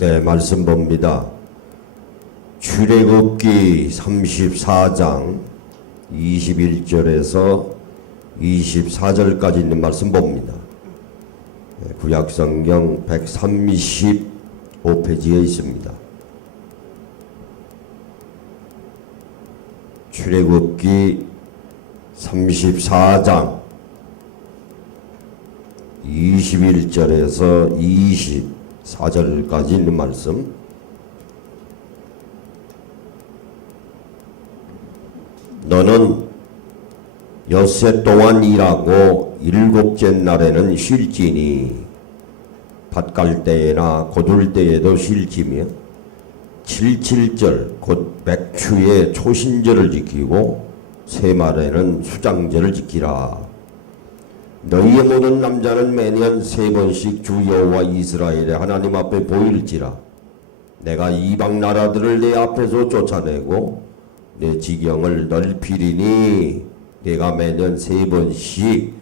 네, 말씀 봅니다. 출애굽기 34장 21절에서 24절까지 있는 말씀 봅니다. 구약성경 135페이지에 있습니다. 출애굽기 34장 21절에서 24절까지 있는 말씀. 너는 엿새 동안 일하고 일곱째 날에는 쉴지니 밭갈 때에나 거둘 때에도 쉴지며 77절 곧 백추의 초신절을 지키고 세말에는 수장절을 지키라. 너희의 모든 남자는 매년 3번씩 주 여호와 이스라엘의 하나님 앞에 보일지라. 내가 이방 나라들을 내 앞에서 쫓아내고 내 지경을 넓히리니 내가 매년 3번씩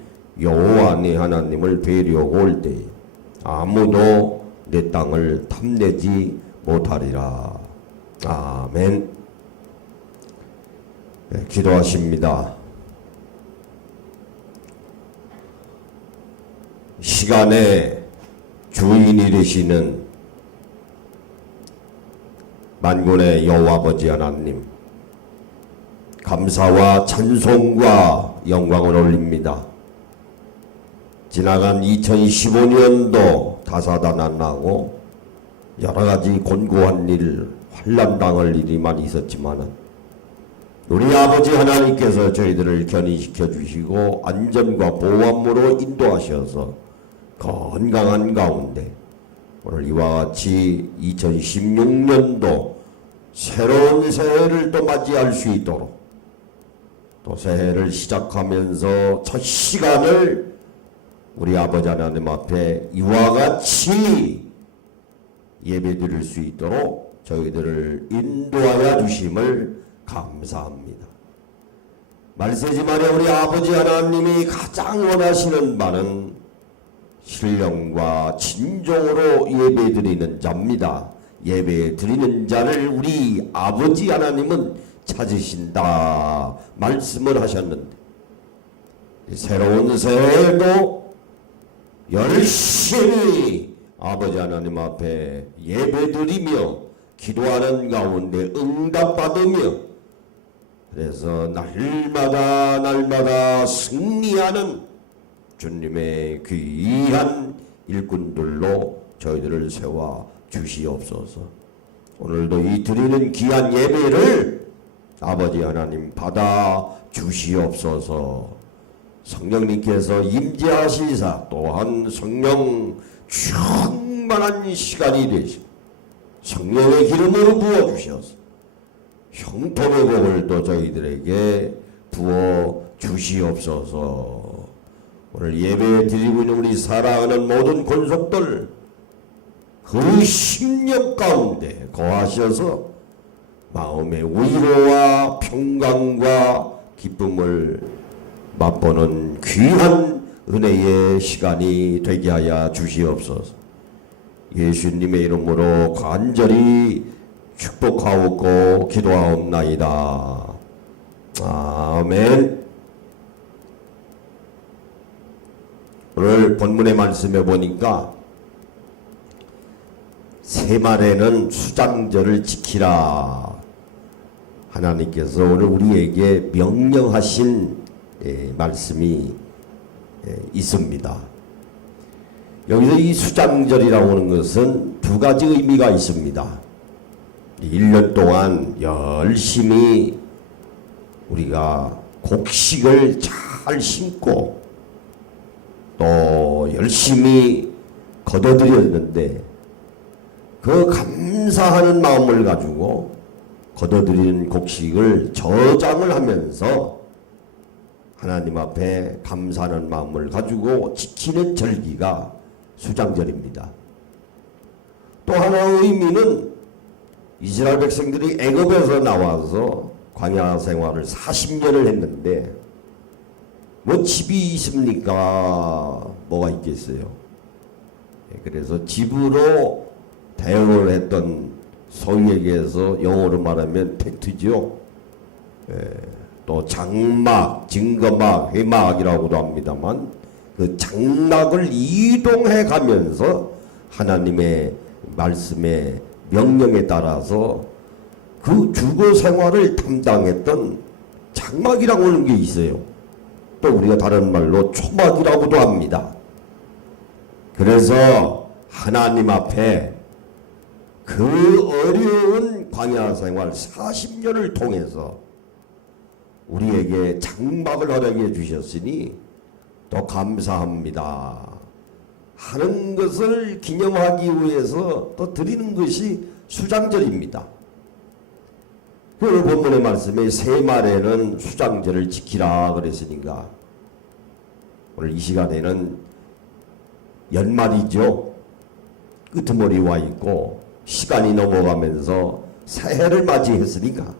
여호와 네 하나님을 뵈려고 올 때에 아무도 내 땅을 탐내지 못하리라. 아멘. 네, 기도하십니다. 시간의 주인이 되시는 만군의 여호와 아버지 하나님, 감사와 찬송과 영광을 올립니다. 지나간 2015년도 다사다난하고 여러가지 곤고한 일, 환난당할 일이 많이 있었지만 우리 아버지 하나님께서 저희들을 견인시켜 주시고 안전과 보안으로 인도하셔서 건강한 가운데 오늘 이와 같이 2016년도 새로운 새해를 또 맞이할 수 있도록 또 새해를 시작하면서 첫 시간을 우리 아버지 하나님 앞에 이와 같이 예배드릴 수 있도록 저희들을 인도하여 주심을 감사합니다. 말세지만에 우리 아버지 하나님이 가장 원하시는 바는 신령과 진정으로 예배드리는 자입니다. 예배드리는 자를 우리 아버지 하나님은 찾으신다 말씀을 하셨는데, 새로운 새해에도 열심히 아버지 하나님 앞에 예배드리며 기도하는 가운데 응답받으며 그래서 날마다 승리하는 주님의 귀한 일꾼들로 저희들을 세워 주시옵소서. 오늘도 이 드리는 귀한 예배를 아버지 하나님 받아 주시옵소서. 성령님께서 임재하시사 또한 성령 충만한 시간이 되시고 성령의 기름으로 부어주셔서 형통의 복을 또 저희들에게 부어 주시옵소서. 오늘 예배 드리고 있는 우리 사랑하는 모든 권속들 그 심령 가운데 거하셔서 마음의 위로와 평강과 기쁨을 맛보는 귀한 은혜의 시간이 되게 하여 주시옵소서. 예수님의 이름으로 간절히 축복하옵고 기도하옵나이다. 아멘. 오늘 본문의 말씀에 보니까 세말에는 수장절을 지키라. 하나님께서 오늘 우리에게 명령하신 말씀이 있습니다. 여기서 이 수장절이라고 하는 것은 두 가지 의미가 있습니다. 1년 동안 열심히 우리가 곡식을 잘 심고 또 열심히 거둬들였는데 그 감사하는 마음을 가지고 거둬들이는 곡식을 저장을 하면서 하나님 앞에 감사하는 마음을 가지고 지키는 절기가 수장절입니다. 또 하나의 의미는 이스라엘 백성들이 애굽에서 나와서 광야 생활을 40년을 했는데 뭐 집이 있습니까? 뭐가 있겠어요? 그래서 집으로 사역을 했던 소위에게서 영어로 말하면 텍트죠. 또 장막, 증거막, 회막이라고도 합니다만 그 장막을 이동해 가면서 하나님의 말씀의 명령에 따라서 그 주거 생활을 담당했던 장막이라고 하는 게 있어요. 또 우리가 다른 말로 초막이라고도 합니다. 그래서 하나님 앞에 그 어려운 광야 생활 40년을 통해서 우리에게 장막을 허락해 주셨으니 또 감사합니다 하는 것을 기념하기 위해서 또 드리는 것이 수장절입니다. 그 본문의 말씀에 새 말에는 수장절을 지키라 그랬으니까 오늘 이 시간에는 연말이죠. 끄트머리 와 있고 시간이 넘어가면서 새해를 맞이했으니까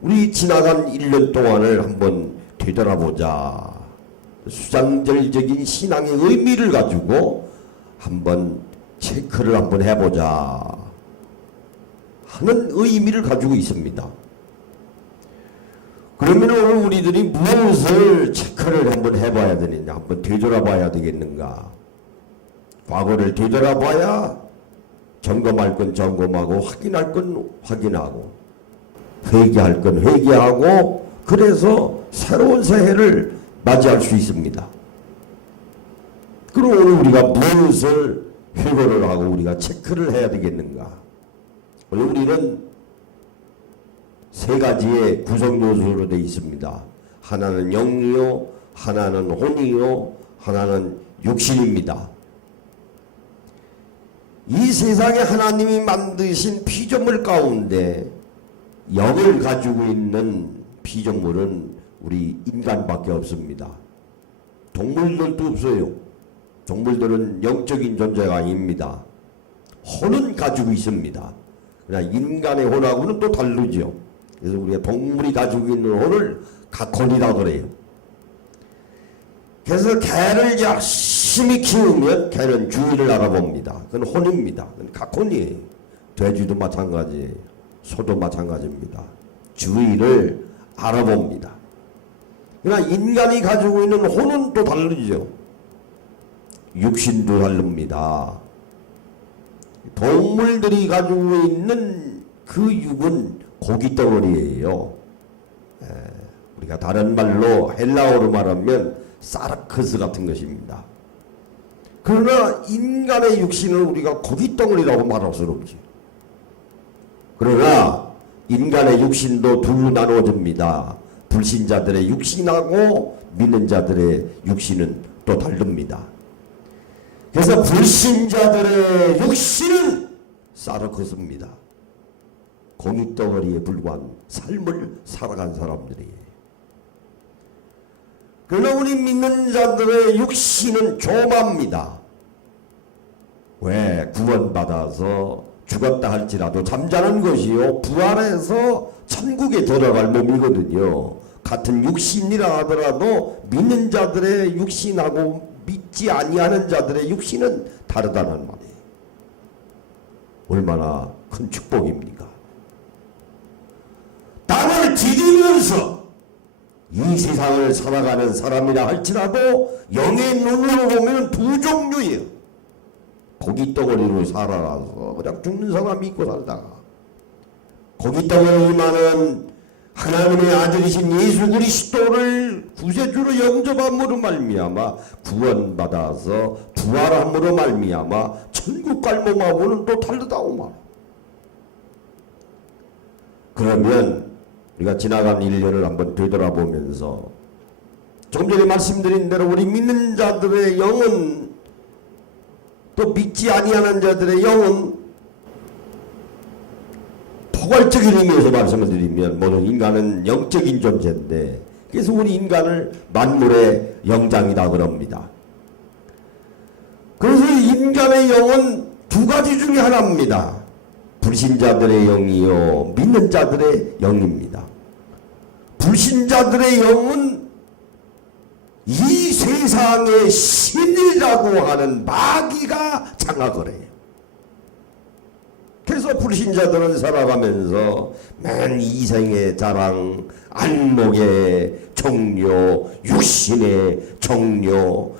우리 지나간 1년 동안을 한번 되돌아보자. 수장절적인 신앙의 의미를 가지고 한번 체크를 한번 해보자 하는 의미를 가지고 있습니다. 그러면 오늘 우리들이 무엇을 체크를 한번 해봐야 되느냐, 한번 되돌아봐야 되겠는가. 과거를 되돌아봐야 점검할 건 점검하고 확인할 건 확인하고 회개할 건 회개하고 그래서 새로운 새해를 맞이할 수 있습니다. 그럼 오늘 우리가 무엇을 회고를 하고 우리가 체크를 해야 되겠는가? 오늘 우리는 세 가지의 구성 요소로 되어 있습니다. 하나는 영이요, 하나는 혼이요, 하나는 육신입니다. 이 세상에 하나님이 만드신 피조물 가운데 영을 가지고 있는 피조물은 우리 인간밖에 없습니다. 동물들도 없어요. 동물들은 영적인 존재가 아닙니다. 혼은 가지고 있습니다. 그러나 인간의 혼하고는 또 다르죠. 그래서 우리가 동물이 가지고 있는 혼을 각혼이라고 그래요. 그래서 개를 열심히 키우면 개는 주인을 알아봅니다. 그건 혼입니다. 그건 각혼이에요. 돼지도 마찬가지예요. 소도 마찬가지입니다. 주인을 알아봅니다. 그러나 인간이 가지고 있는 혼은 또 다르죠. 육신도 다릅니다. 동물들이 가지고 있는 그 육은 고깃덩어리예요. 우리가 다른 말로 헬라어로 말하면 사르크스 같은 것입니다. 그러나 인간의 육신을 우리가 고깃덩어리라고 말할 수는 없지. 그러나 인간의 육신도 둘로 나누어집니다. 불신자들의 육신하고 믿는 자들의 육신은 또 다릅니다. 그래서 불신자들의 육신은 사르크스입니다. 고깃덩어리에 불과한 삶을 살아간 사람들이에요. 그러나 우리 믿는 자들의 육신은 조마입니다. 왜? 구원받아서 죽었다 할지라도 잠자는 것이요 부활해서 천국에 들어갈 몸이거든요. 같은 육신이라 하더라도 믿는 자들의 육신하고 믿지 아니하는 자들의 육신은 다르다는 말이에요. 얼마나 큰 축복입니까? 땅을 디디면서 이 세상을 살아가는 사람이라 할지라도 영의 눈으로 보면 두 종류예요. 고깃덩어리로 살아서 그냥 죽는 사람이 있고 살다가 고깃덩어리만은 하나님의 아들이신 예수 그리스도를 구세주로 영접함으로 말미암아 구원받아서 부활함으로 말미암아 천국 갈 몸하고는 또 다르다고 말. 그러면 우리가 지나간 1년을 한번 되돌아보면서 조금 전에 말씀드린 대로 우리 믿는 자들의 영은 또 믿지 아니하는 자들의 영은 포괄적인 의미에서 말씀을 드리면 모든 인간은 영적인 존재인데 그래서 우리 인간을 만물의 영장이다 그럽니다. 그래서 인간의 영은 두 가지 중에 하나입니다. 불신자들의 영이요 믿는 자들의 영입니다. 불신자들의 영은 이 세상의 신이라고 하는 마귀가 장악을 해요. 그래서 불신자들은 살아가면서 맨 이생의 자랑, 안목의 정료, 육신의 정료,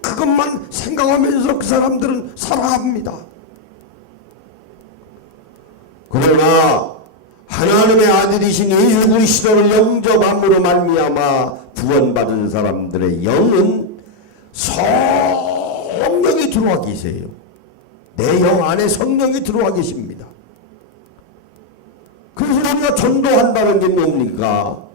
그것만 생각하면서 그 사람들은 살아갑니다. 그러나 하나님의 아들이신 예수 그리스도를 영접함으로 말미암아 구원받은 사람들의 영은 성령이 들어와 계세요. 내 영 안에 성령이 들어와 계십니다. 그래서 우리가 전도한다는 게 뭡니까?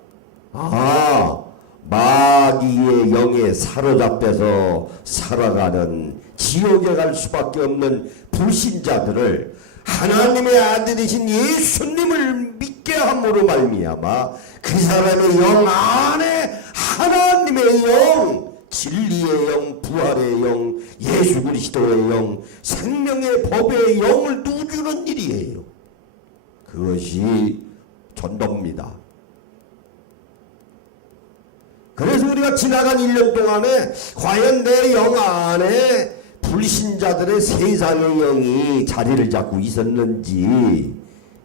마귀의 영에 사로잡혀서 살아가는 지옥에 갈 수밖에 없는 불신자들을 하나님의 아들이신 예수님을 믿게 함으로 말미암아 그 사람의 영 안에 하나님의 영, 진리의 영, 부활의 영, 예수 그리스도의 영, 생명의 법의 영을 누주는 일이에요. 그것이 전도입니다. 그래서 우리가 지나간 1년 동안에 과연 내 영 안에 불신자들의 세상의 영이 자리를 잡고 있었는지,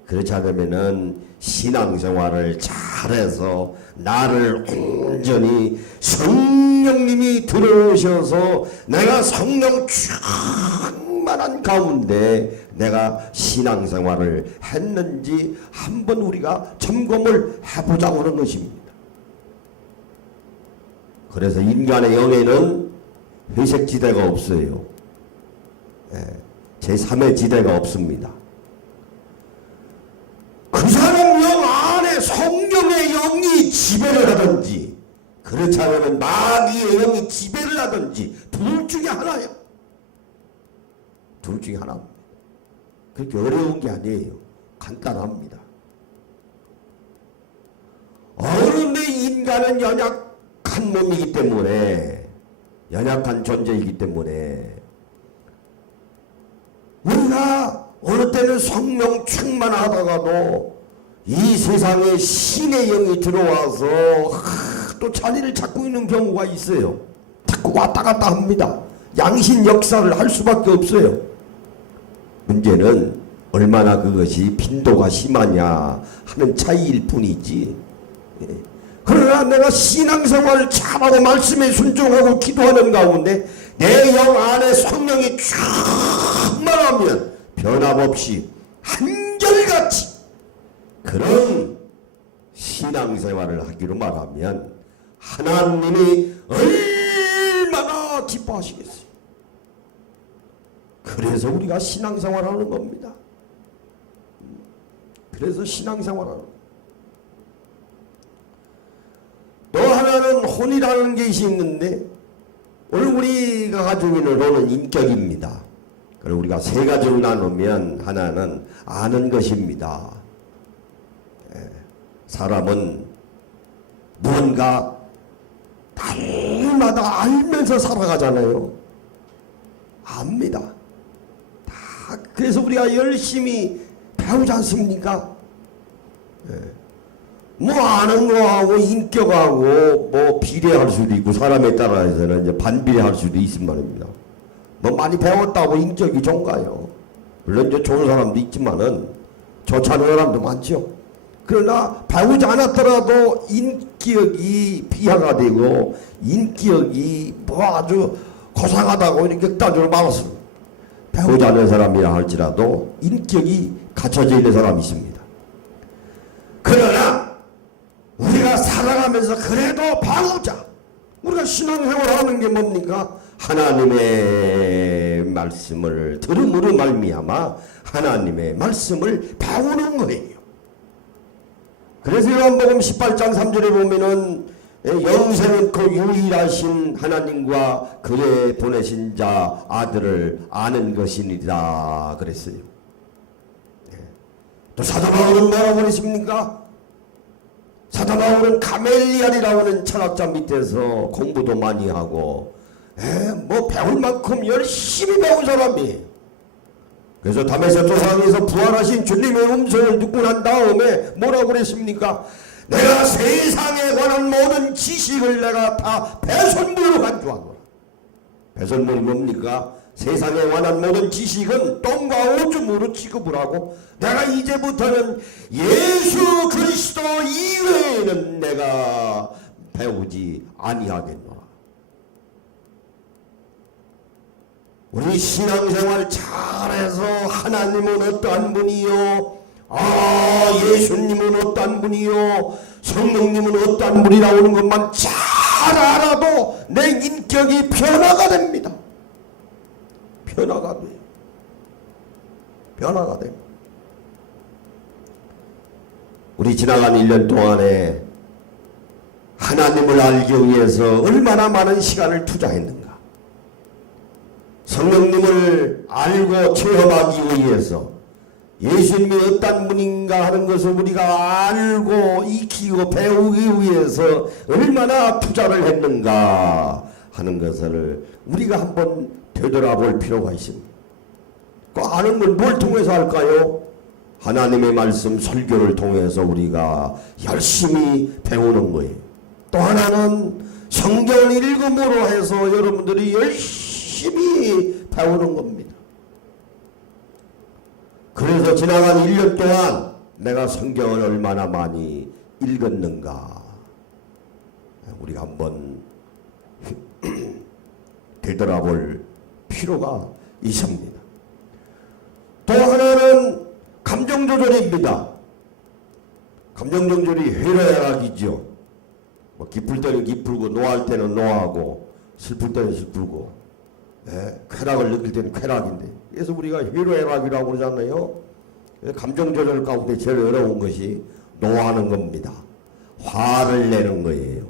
그렇지 않으면은 신앙생활을 잘해서 나를 온전히 성령님이 들어오셔서 내가 성령 충만한 가운데 내가 신앙생활을 했는지 한번 우리가 점검을 해보자고 하는 것입니다. 그래서 인간의 영에는 회색 지대가 없어요. 제3의 지대가 없습니다. 그 사람 영 안에 성령의 영이 지배를 하든지, 그렇지 않으면 마귀의 영이 지배를 하든지, 둘 중에 하나예요. 둘 중에 하나입니다. 그렇게 어려운 게 아니에요. 간단합니다. 어른의 인간은 연약한 몸이기 때문에, 연약한 존재이기 때문에 우리가 어느 때는 성령 충만하다가도 이 세상에 신의 영이 들어와서 또 자리를 잡고 있는 경우가 있어요. 자꾸 왔다 갔다 합니다. 양신 역사를 할 수밖에 없어요. 문제는 얼마나 그것이 빈도가 심하냐 하는 차이일 뿐이지. 그러나 내가 신앙생활을 잘하고 말씀에 순종하고 기도하는 가운데 내 영 안에 성령이 충만하면 변함없이 한결같이 그런 신앙생활을 하기로 말하면 하나님이 얼마나 기뻐하시겠어요. 그래서 우리가 신앙생활하는 겁니다. 그래서 신앙생활하는 겁니다. 또 하나는 혼이라는 것이 있는데, 오늘 우리가 가지고 있는 혼은 인격입니다. 그리고 우리가 세 가지로 나누면 하나는 아는 것입니다. 사람은 무언가 날마다 알면서 살아가잖아요. 압니다. 다 그래서 우리가 열심히 배우지 않습니까? 뭐 아는 거하고 인격하고 뭐 비례할 수도 있고 사람에 따라서는 이제 반비례할 수도 있단 말입니다. 뭐 많이 배웠다고 인격이 좋은가요? 물론 이제 좋은 사람도 있지만은 좋지 않은 사람도 많죠. 그러나 배우지 않았더라도 인격이 비하가 되고 인격이 뭐 아주 고상하다고 이렇게 따지고 말았습니다. 배우지 않은 사람이라 할지라도 인격이 갖춰져 있는 사람이 있습니다. 그러나 우리가 살아가면서 그래도 배우자. 우리가 신앙생활하는 게 뭡니까? 하나님의 말씀을 들음으로 말미암아 하나님의 말씀을 배우는 거예요. 그래서 요한복음 18장 3절에 보면은 영생은 그 유일하신 하나님과 그의 보내신 자 아들을 아는 것이니라 그랬어요. 또 사도 바울은 뭐라고 그랬습니까? 사도 바울은 가멜리알이라고 하는 철학자 밑에서 공부도 많이 하고 뭐 배울 만큼 열심히 배운 사람이에요. 그래서 다메섹 도상에서 부활하신 주님의 음성을 듣고 난 다음에 뭐라고 그랬습니까? 내가 세상에 관한 모든 지식을 내가 다 배설물로 간주하노라. 배설물이 뭡니까? 세상에 관한 모든 지식은 똥과 오줌으로 취급을 하고 내가 이제부터는 예수 그리스도 이외에는 내가 배우지 아니하겠노라. 우리 신앙생활 잘해서 하나님은 어떠한 분이요, 예수님은 어떠한 분이요, 성령님은 어떠한 분이 나오는 것만 잘 알아도 내 인격이 변화가 됩니다. 변화가 돼요. 변화가 됩니다. 우리 지나간 1년 동안에 하나님을 알기 위해서 얼마나 많은 시간을 투자했는가. 성령님을 알고 체험하기 위해서 예수님이 어떤 분인가 하는 것을 우리가 알고 익히고 배우기 위해서 얼마나 투자를 했는가 하는 것을 우리가 한번 되돌아볼 필요가 있습니다. 그 아는 걸 뭘 통해서 할까요? 하나님의 말씀 설교를 통해서 우리가 열심히 배우는 거예요. 또 하나는 성경을 읽음으로 해서 여러분들이 열심히 배우는 겁니다. 그래서 지나간 1년 동안 내가 성경을 얼마나 많이 읽었는가 우리가 한번 되돌아볼 필요가 있습니다. 또 하나는 감정 조절입니다. 감정 조절이 회로야락이죠. 뭐 기쁠 때는 기쁘고 노할 때는 노하고 슬플 때는 슬프고 쾌락을 느낄 때는 쾌락인데, 그래서 우리가 회로야락이라고 그러잖아요. 감정 조절 가운데 제일 어려운 것이 노하는 겁니다. 화를 내는 거예요.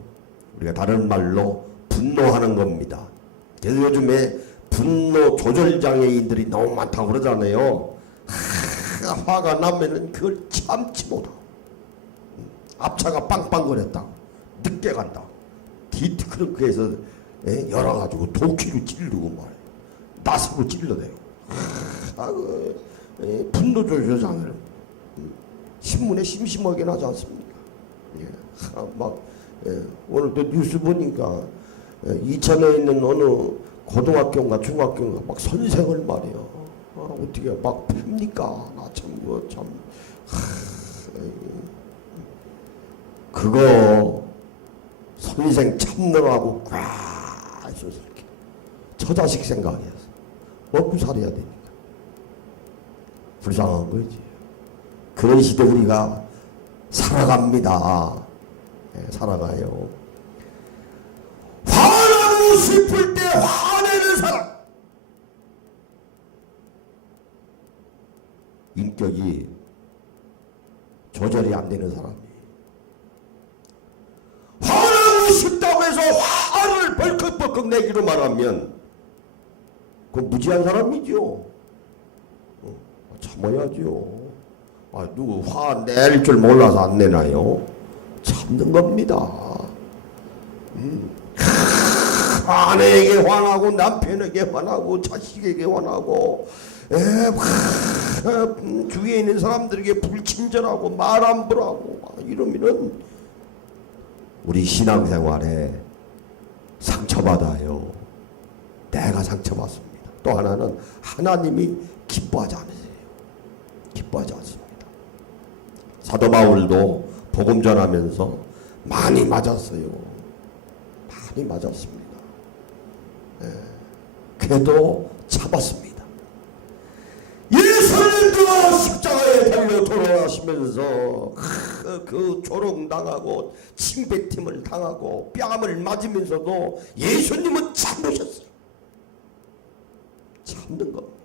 우리가 다른 말로 분노하는 겁니다. 그래서 요즘에 분노 조절 장애인들이 너무 많다고 그러잖아요. 화가 나면은 그걸 참지 못하고 앞차가 빵빵거렸다고 늦게 간다고 디트크르크에서 열어가지고 도끼로 찌르고 말이에요. 나스로 찔러대고 분노 조절 장애를 신문에 심심하게 나지 않습니까? 오늘도 뉴스 보니까 이천에 있는 어느 고등학교인가 중학교인가 막 선생을 말이에요. 어떻게 막 핍니까? 나 참 그거 선생 참느라고 꽉 있어서 이렇게 저 자식 생각해서 먹고 살아야 되니까 불쌍한 거지. 그런 시대 우리가 살아갑니다. 살아가요. 화나고 슬플 때 화내는 사람, 인격이 조절이 안 되는 사람이. 화나고 싶다고 해서 화를 벌컥벌컥 내기로 말하면 그건 무지한 사람이죠. 참아야죠. 누구 화 낼 줄 몰라서 안 내나요? 참는 겁니다. 아내에게 화나고 남편에게 화나고 자식에게 화나고 주위에 있는 사람들에게 불친절하고 말 안 부라고 이러면은 우리 신앙생활에 상처받아요. 내가 상처받습니다. 또 하나는 하나님이 기뻐하지 않으세요. 기뻐하지 않습니다. 사도 바울도 복음 전하면서 많이 맞았어요. 많이 맞았습니다. 그래도 참았습니다. 예수님도 십자가에 달려 돌아가시면서 그 조롱당하고 침뱉음을 당하고 뺨을 맞으면서도 예수님은 참으셨어요. 참는 겁니다.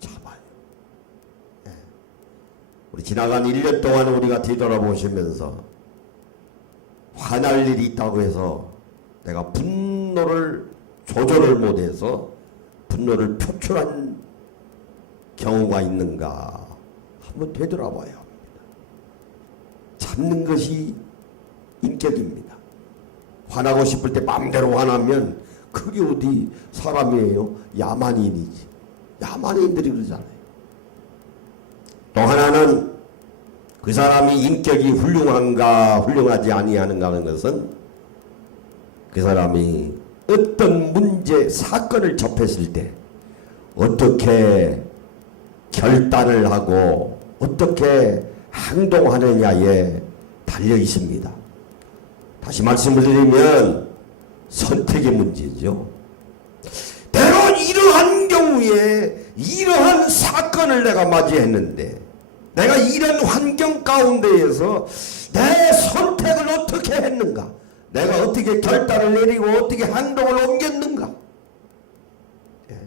참아요. 우리 지나간 1년 동안 우리가 뒤돌아보시면서 화날 일이 있다고 해서 내가 분노를 조절을 못해서 분노를 표출한 경우가 있는가 한번 되돌아봐야 합니다. 참는 것이 인격입니다. 화나고 싶을 때 마음대로 화나면 그게 어디 사람이에요? 야만인이지. 야만인들이 그러잖아요. 또 하나는 그 사람이 인격이 훌륭한가 훌륭하지 아니하는가 하는 것은 그 사람이 어떤 문제, 사건을 접했을 때 어떻게 결단을 하고 어떻게 행동하느냐에 달려 있습니다. 다시 말씀을 드리면 선택의 문제죠. 때론 이러한 경우에 이러한 사건을 내가 맞이했는데 내가 이런 환경 가운데에서 내 선택을 어떻게 했는가? 내가 어떻게 결단을 내리고 어떻게 행동을 옮겼는가? 예.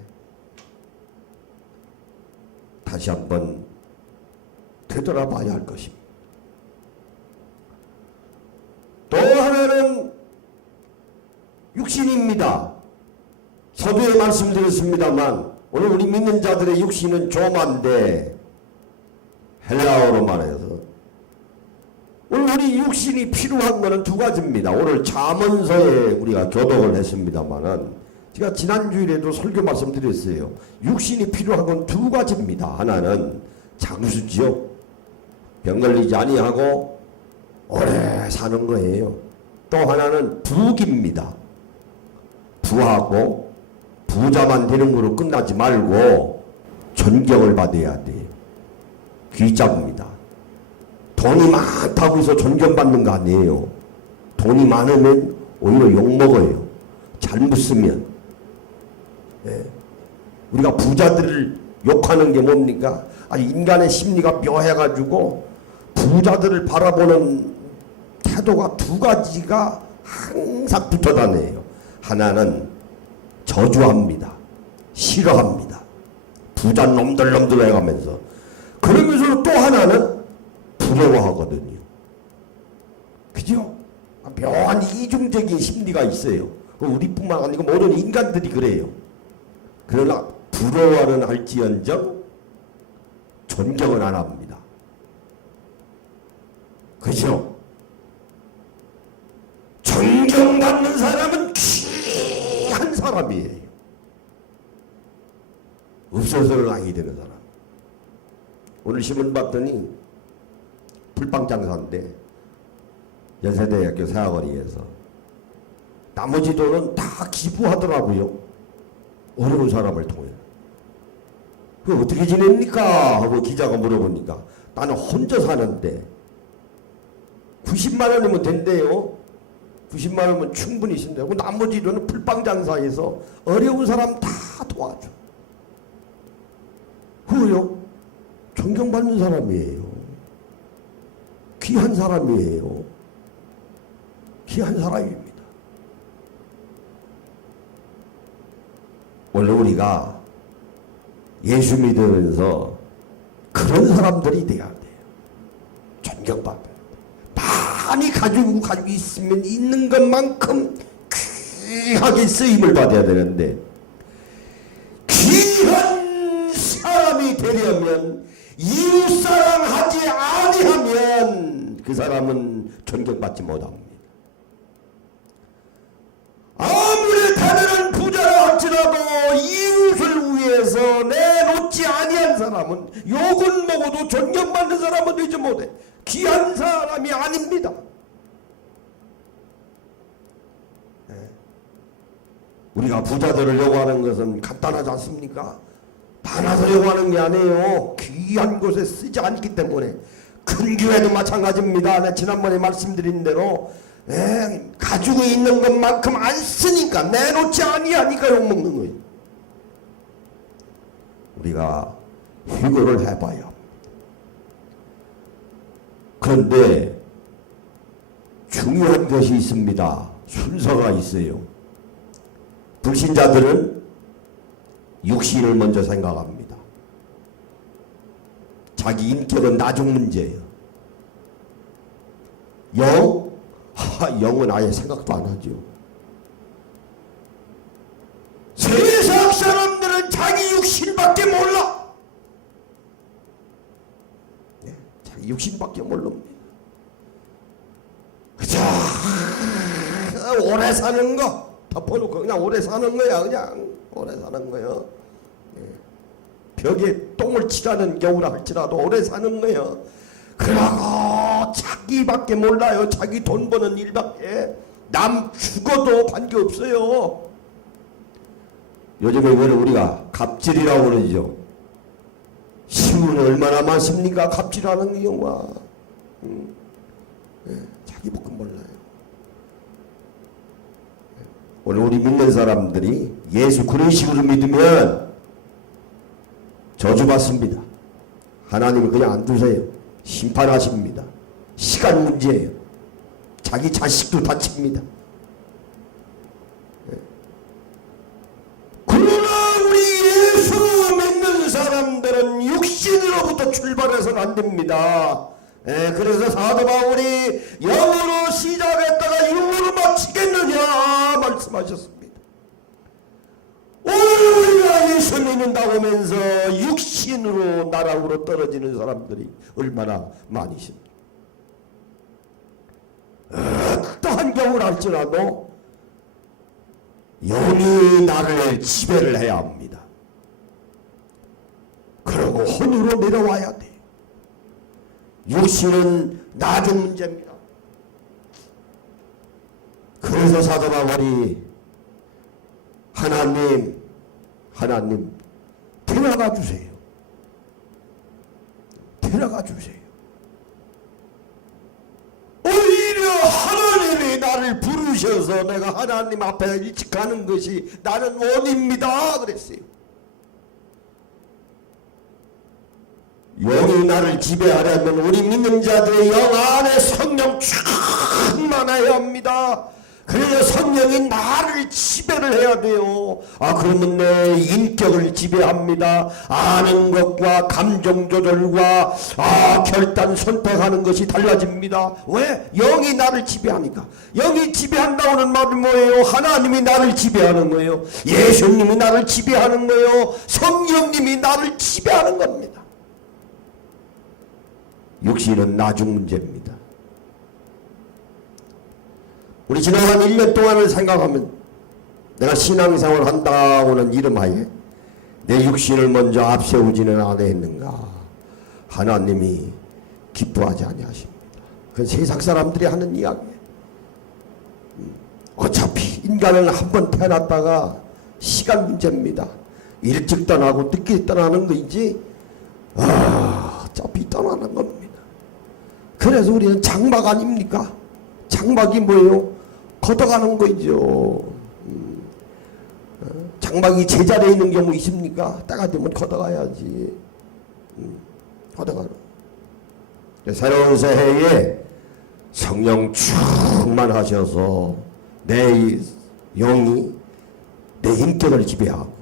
다시 한번 되돌아봐야 할 것입니다. 또 하나는 육신입니다. 서두에 말씀드렸습니다만 오늘 우리 믿는 자들의 육신은 조만데 헬라어로 말해서 오늘 우리 육신이 필요한 것은 두 가지입니다. 오늘 잠언서에 우리가 교독을 했습니다만은 제가 지난주일에도 설교 말씀드렸어요. 육신이 필요한 건 두 가지입니다. 하나는 장수지요. 병 걸리지 아니하고 오래 사는 거예요. 또 하나는 부귀입니다. 부하고 부자만 되는 거로 끝나지 말고 존경을 받아야 돼요. 귀자입니다. 돈이 많다고 해서 존경받는 거 아니에요. 돈이 많으면 오히려 욕먹어요. 잘못 쓰면. 예. 우리가 부자들을 욕하는 게 뭡니까? 아니, 인간의 심리가 묘해가지고 부자들을 바라보는 태도가 두 가지가 항상 붙어 다녀요. 하나는 저주합니다. 싫어합니다. 부자 놈들 해가면서. 그러면서 또 하나는 부러워하거든요. 그죠? 묘한 이중적인 심리가 있어요. 우리뿐만 아니고 모든 인간들이 그래요. 그러나 부러워는 할지언정 존경은 안 합니다. 그죠? 존경받는 사람은 귀한 사람이에요. 없어서는 아니 되는 사람. 오늘 신문 봤더니 불빵장사인데 연세대학교 사거리에서 나머지 돈은 다 기부하더라고요. 어려운 사람을 통해. 그 어떻게 지냅니까? 하고 기자가 물어보니까 나는 혼자 사는데 90만 원이면 된대요. 90만 원이면 충분히 신다고. 나머지 돈은 불빵장사에서 어려운 사람 다 도와줘. 그거요? 존경받는 사람이에요. 귀한 사람이에요. 귀한 사람입니다. 오늘 우리가 예수 믿으면서 그런 사람들이 돼야 돼요. 존경받아야 돼요. 많이 가지고 있으면 있는 것만큼 귀하게 쓰임을 받아야 되는데 귀한 사람이 되려면 이웃사랑하지 아니하면 그 사람은 존경받지 못합니다. 아무리 대단한 부자라 할지라도 이웃을 위해서 내놓지 아니한 사람은 욕은 먹어도 존경받는 사람은 되지 못해. 귀한 사람이 아닙니다. 우리가 부자들을 요구하는 것은 간단하지 않습니까? 많아서 요구하는 게 아니에요. 귀한 곳에 쓰지 않기 때문에. 큰 교회도 마찬가지입니다. 내가 지난번에 말씀드린 대로 가지고 있는 것만큼 안 쓰니까, 내놓지 아니하니까 욕먹는 거예요. 우리가 휴거를 해봐야 합니다. 그런데 중요한 것이 있습니다. 순서가 있어요. 불신자들은 육신을 먼저 생각합니다. 자기 인격은 나중 문제예요. 영은 아예 생각도 안 하죠. 세상 사람들은 자기 육신밖에 몰라. 자기 육신밖에 모릅니다. 그저 오래 사는 거 덮어놓고 그냥 오래 사는 거야. 그냥 오래 사는 거예요. 벽에 똥을 치라는 겨우라 할지라도 오래 사는 거예요. 그러고 자기밖에 몰라요. 자기 돈 버는 일밖에. 남 죽어도 관계없어요. 요즘에 그걸 우리가 갑질이라고 그러죠. 신문에 얼마나 많습니까? 갑질하는 경우가. 자기 복은 몰라요. 오늘 우리 믿는 사람들이 예수 그런 식으로 믿으면 저주받습니다. 하나님이 그냥 안 두세요. 심판하십니다. 시간 문제예요. 자기 자식도 다칩니다. 그러나 우리 예수 믿는 사람들은 육신으로부터 출발해서는 안 됩니다. 그래서 사도 바울이 영으로 시작했다가 육으로 마치겠느냐 말씀하셨습니다. 오늘 우리가 예수 믿는다고 하면서 육신으로 나락으로 떨어지는 사람들이 얼마나 많으십니까? 어떠한 경우를 할지라도 영이 나를 지배를 해야 합니다. 그리고 혼으로 내려와야 돼. 육신은 나중 문제입니다. 그래서 사도 바울이 하나님 데려가 주세요. 데려가 주세요. 오히려 하나님이 나를 부르셔서 내가 하나님 앞에 일찍 가는 것이 나는 원입니다 그랬어요. 영이 나를 지배하려면 우리 믿는 자들의 영 안에 성령 충만해야 합니다. 그래서 성령이 나를 지배를 해야 돼요. 그러면 내 인격을 지배합니다. 아는 것과 감정 조절과 결단 선택하는 것이 달라집니다. 왜? 영이 나를 지배하니까. 영이 지배한다고는 말이 뭐예요? 하나님이 나를 지배하는 거예요. 예수님이 나를 지배하는 거예요. 성령님이 나를 지배하는 겁니다. 육신은 나중 문제입니다. 우리 지나간 1년 동안을 생각하면 내가 신앙생활을 한다고는 이름하에 내 육신을 먼저 앞세우지는 않았는가. 하나님이 기뻐하지 아니하십니다. 그건 세상 사람들이 하는 이야기예요. 어차피 인간은 한 번 태어났다가 시간 문제입니다. 일찍 떠나고 늦게 떠나는 거이지 어차피 떠나는 겁니다. 그래서 우리는 장막 아닙니까? 장막이 뭐예요? 걷어가는 거죠. 장막이 제자리에 있는 경우 있습니까? 때가 되면 걷어가야지. 걷어가는. 새로운 새해에 성령 충만하셔서 내 영이 내 인격을 지배하고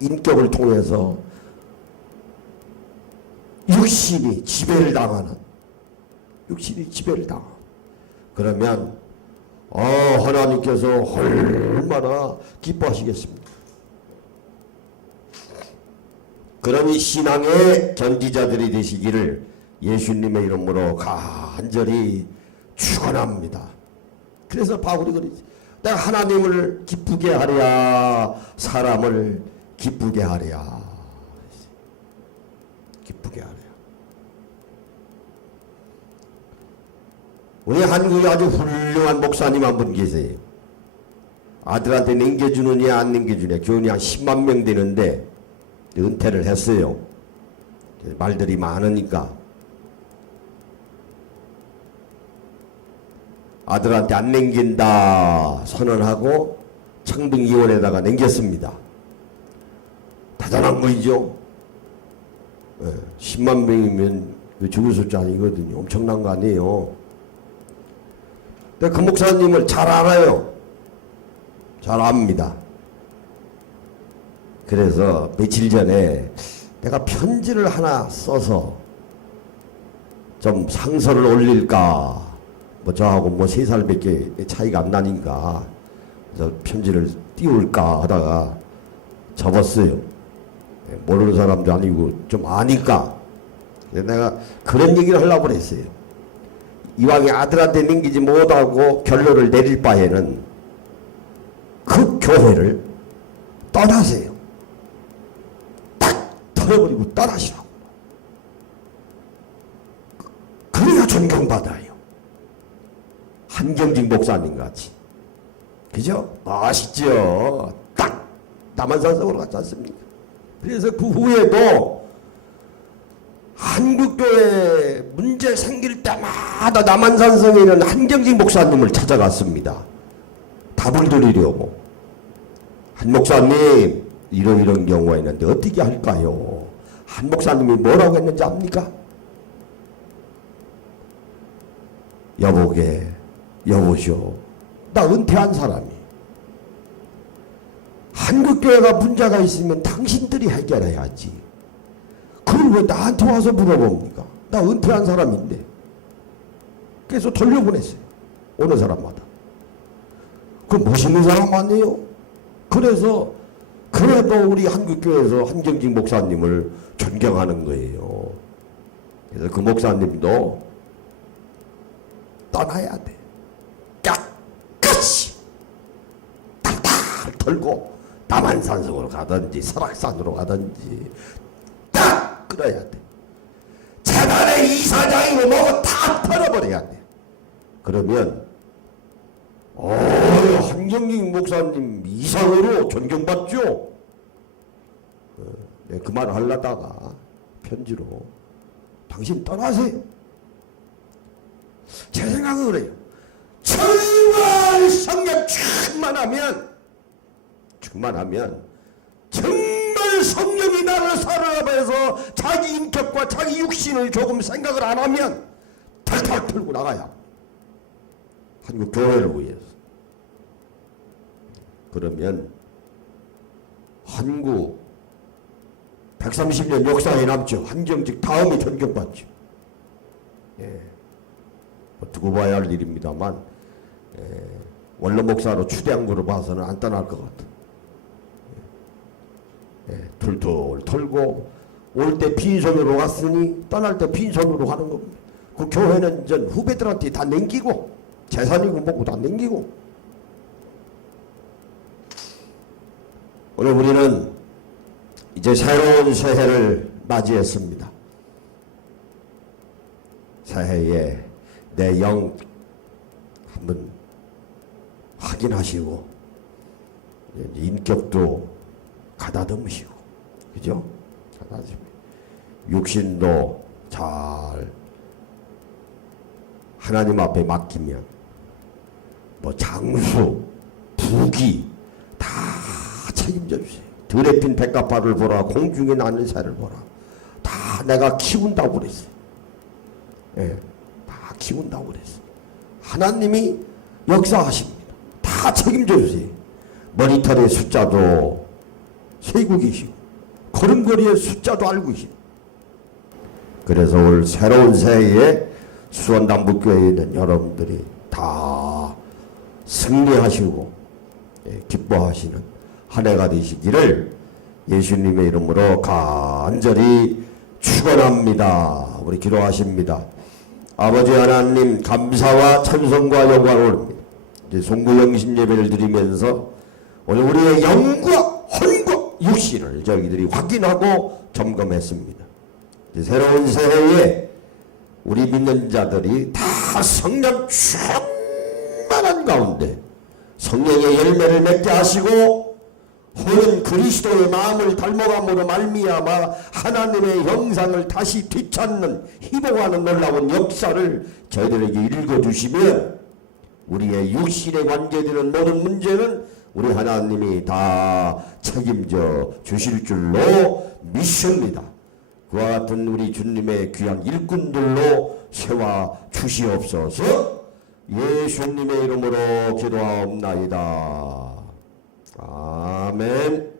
인격을 통해서 육신이 지배를 당하는 그러면 하나님께서 얼마나 기뻐하시겠습니까? 그러니 신앙의 견디자들이 되시기를 예수님의 이름으로 간절히 축원합니다. 그래서 바울이 그러지. 내가 하나님을 기쁘게 하랴 사람을 기쁘게 하랴. 기쁘게 하랴. 우리 한국에 아주 훌륭한 목사님 한 분 계세요. 아들한테 남겨주느냐 안 남겨주느냐 교인이 한 10만 명 되는데 은퇴를 했어요. 말들이 많으니까 아들한테 안 남긴다 선언하고 청등위원회에다가 남겼습니다. 대단한 거이죠. 10만 명이면 죽을 숫자 아니거든요. 엄청난 거 아니에요. 그 목사님을 잘 알아요. 잘 압니다. 그래서 며칠 전에 내가 편지를 하나 써서 좀 상서를 올릴까. 저하고 3살밖에 차이가 안 나니까. 그래서 편지를 띄울까 하다가 접었어요. 모르는 사람도 아니고 좀 아니까. 내가 그런 얘기를 하려고 했어요. 이왕에 아들한테 남기지 못하고 결론을 내릴 바에는 그 교회를 떠나세요. 딱 털어버리고 떠나시라고. 그래야 존경받아요. 한경직 목사님 같이. 그죠? 아시죠? 딱 남한산성으로 갔지 않습니까? 그래서 그 후에도 한국교회 문제 생길 때마다 남한산성에 있는 한경직 목사님을 찾아갔습니다. 답을 드리려고. 한 목사님, 이런 경우가 있는데 어떻게 할까요? 한 목사님이 뭐라고 했는지 압니까? 여보쇼. 나 은퇴한 사람이. 한국교회가 문제가 있으면 당신들이 해결해야지. 그걸 왜 나한테 와서 물어봅니까? 나 은퇴한 사람인데. 그래서 돌려보냈어요. 어느 사람마다. 그 멋있는 사람 아니에요? 그래서 그래도 우리 한국교회에서 한경직 목사님을 존경하는 거예요. 그래서 그 목사님도 떠나야 돼. 깨끗이 탈탈 털고 남한산성으로 가든지 설악산으로 가든지 딱 끌어야 돼. 재단의 이사장이고 뭐고 다 털어버려야 돼. 그러면 한경직 목사님 이상으로 존경받죠? 그 말을 하려다가 편지로 당신 떠나세요. 제 생각은 그래요. 정말 성령 충만하면 정말 성령이 나를 사로잡아서 자기 인격과 자기 육신을 조금 생각을 안 하면 탈탈 털고 나가야. 한국 교회를 위해서. 그러면 한국 130년 역사에 남죠. 한경직 다음이 존경받죠. 예. 두고 봐야 할 일입니다만 원로 목사로 추대한 거로 봐서는 안 떠날 것 같아. 툴툴 털고 올 때 빈손으로 갔으니 떠날 때 빈손으로 가는 겁니다. 그 교회는 전 후배들한테 다 남기고 재산이고 뭐고 다 남기고. 오늘 우리는 이제 새로운 새해를 맞이했습니다. 새해에 내 영 한번 확인하시고 인격도 가다듬으시고, 그죠? 육신도 잘 하나님 앞에 맡기면 뭐 장수, 부귀 다 책임져 주세요. 들에 핀 백합화를 보라, 공중에 나는 새를 보라. 다 내가 키운다고 그랬어요. 예, 다 키운다고 그랬어요. 하나님이 역사하십니다. 다 책임져 주세요. 머리털의 숫자도 세고 계시고 걸음걸이의 숫자도 알고 계시고. 그래서 올 새로운 새해에 수원남북교회에 있는 여러분들이 다 승리하시고 기뻐하시는 한 해가 되시기를 예수님의 이름으로 간절히 축원합니다. 우리 기도하십니다. 아버지 하나님, 감사와 찬송과 영광을 올립니다. 이제 송구영신 예배를 드리면서 오늘 우리의 영과 혼과 육신을 저희들이 확인하고 점검했습니다. 이제 새로운 새해에 우리 믿는 자들이 다 성령 충만한 가운데 성령의 열매를 맺게 하시고 혼은 그리스도의 마음을 닮아감으로 말미암아 하나님의 형상을 다시 되찾는 희복하는 놀라운 역사를 저희들에게 읽어주시면 우리의 육신에 관계되는 모든 문제는 우리 하나님이 다 책임져 주실 줄로 믿습니다. 그와 같은 우리 주님의 귀한 일꾼들로 세워 주시옵소서. 예수님의 이름으로 기도하옵나이다. 아멘.